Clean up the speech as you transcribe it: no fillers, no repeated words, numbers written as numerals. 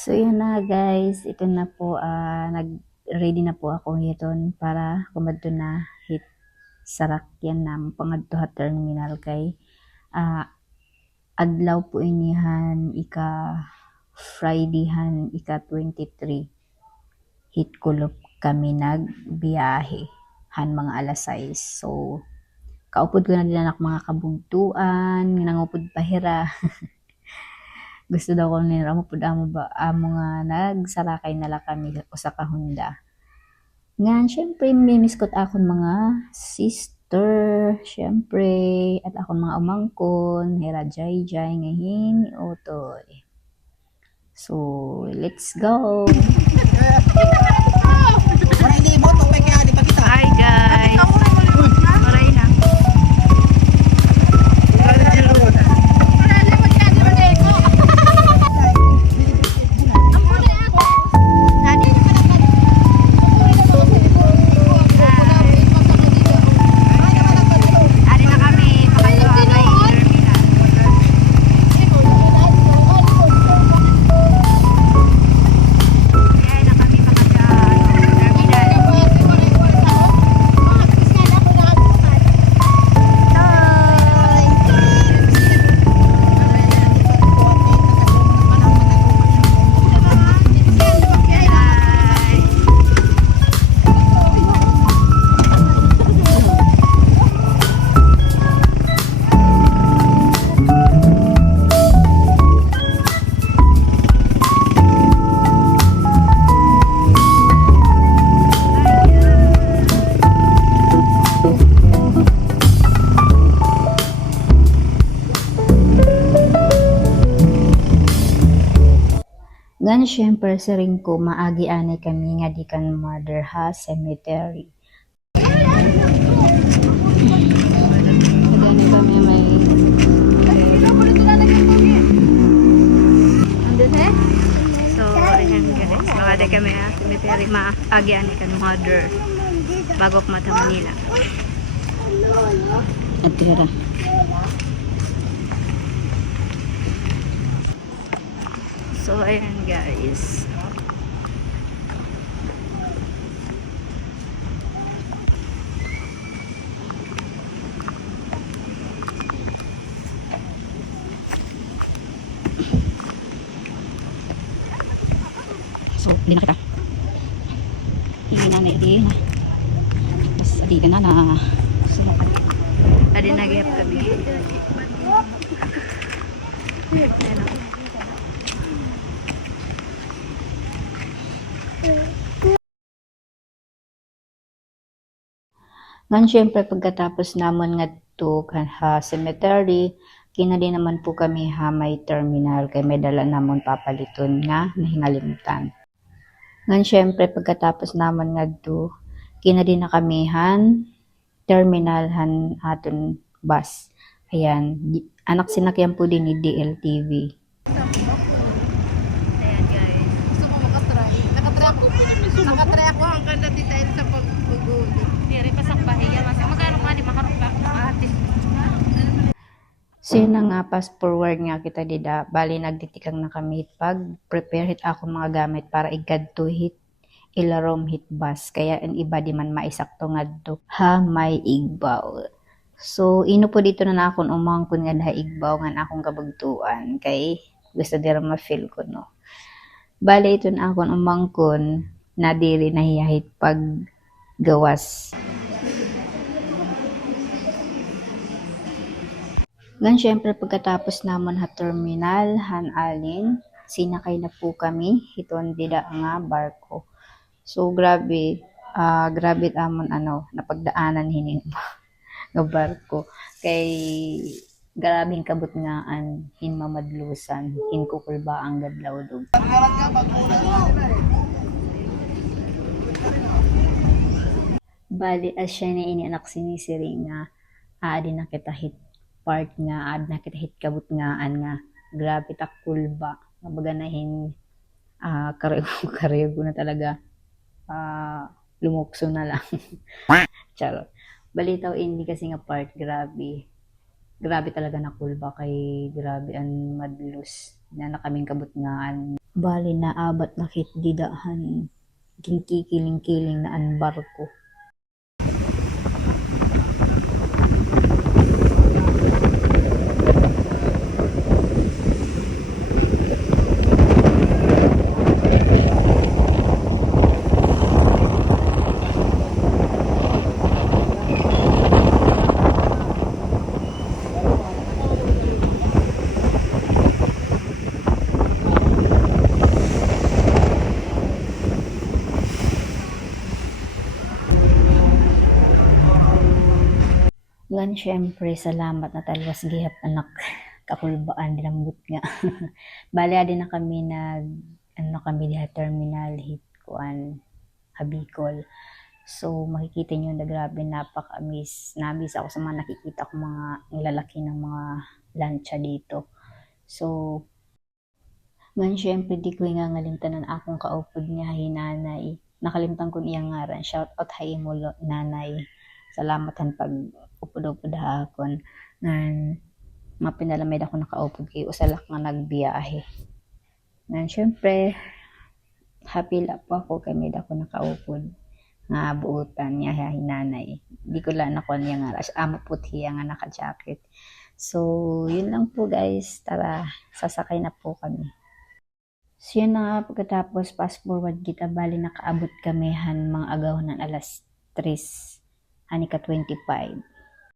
So yun na guys, ito na po, nag-ready na po ako ngayon para kumadto na hit sarakyan na pangadto ha terminal kay ah, adlaw po inihan ika Fridayhan ika 23 hit kulop kami nagbiyahe han mga alas 6. So kaupod ko na din anak mga kabungtuan nangupod pahira. Gusto daw ko nila mo pud amo ba amo nga nagsarakay nala kami usa ka Honda. Ngan syempre mimiss ko akon mga sister, syempre at akon mga umangkon, hera jay ngahin otoy. So let's go. Hi guys. Oray na. Ari na kami pakalawa kay terminal. Kaya na kami terminal. Ngan syempre sa ring ko maagi ani kami nga di kan mother ha cemetery. Gani kami may So, ayan guys. Baka di kami cemetery maagyan ni kan mother bago kumata Manila. atira. So, ayan guys. So, di na kita. Hindi na di na. Tapos, di ka na. Sila ka. Tadi nag-iap kami. Ayan o. Ngan syempre pagkatapos namon nga to ha cemetery, kina din naman po kami ha may terminal kay may dala namon papaliton nga nahingalimtan. Ngan syempre pagkatapos namon nga to, kina din na kami han terminal han aton bus. Ayan, anak sinakyan po din ni DLTV. Ayan guys. Gusto mo makatry? Nakatry ako ang ganda detail sa pag-ulit. Diri pa sa bahiya. Mas magkano ka di makarong ba? Ate. So yun na nga, fast forward nga kita dida. Bali, nagtitikang na kami pag prepare hit ako mga gamit para igad to hit ilarom hit bus. Kaya ang iba di man maisakto nga to ha may igbaw. So, ino po dito na akong umangkon nga ha igbaw nga akong kabagtuan. Kay gusto dira ma-feel ko no. Bali, ito na akong umangkon na diri nahiyahit pag gawas. Gan syempre pagkatapos namon ha terminal han alin sinakay na po kami hiton dida nga barko. So grabe grabe amon napagdaanan hining nga barko kay grabing kabutngaan hin mamadlusan hin kukulba ang gadlaw dog. Bali as siya na ini anak sinisiri nga adi na kita hit part nga ad na kita hit kabut ngaan nga grabe ta kulba nga baganahin karego na talaga lumukso na lang. Charot. Balitaw ini kasi nga part grabe talaga na kulba kay grabe ang madlus na kaming kabut ngaan. Bali na abat na kit didahan ginkikiling-kiling na an barko. Ngan syempre salamat na talwas gihap anak kakulbaan dinambut nga. Bali din na kami kami diha terminal hit kuan Habicol. So makikita niyo na grabe napaka-amaze. Namiss ako sa mga nakikita ko mga lalaki ng mga lancha dito. So ngan syempre di ko nga ngalimtanan akong kaupod niya hinanay. Nakalimtan ko niyang ngaran. Shout out hay mo nanay. Salamatan pag upod-upod hakon. Ngan mapinalamid ako nakaupod kay usalak nga nagbiyahe. Ngan syempre happy la po ako kay med ako nakaupod nga buutan niya hinanay. Di ko lang nakuha niya nga amo puti nga naka-jacket. So yun lang po guys. Tara sasakay na po kami. So yun na nga pagkatapos fast forward kita bali nakaabot kami mga agaw ng alas 3 hani ka 25.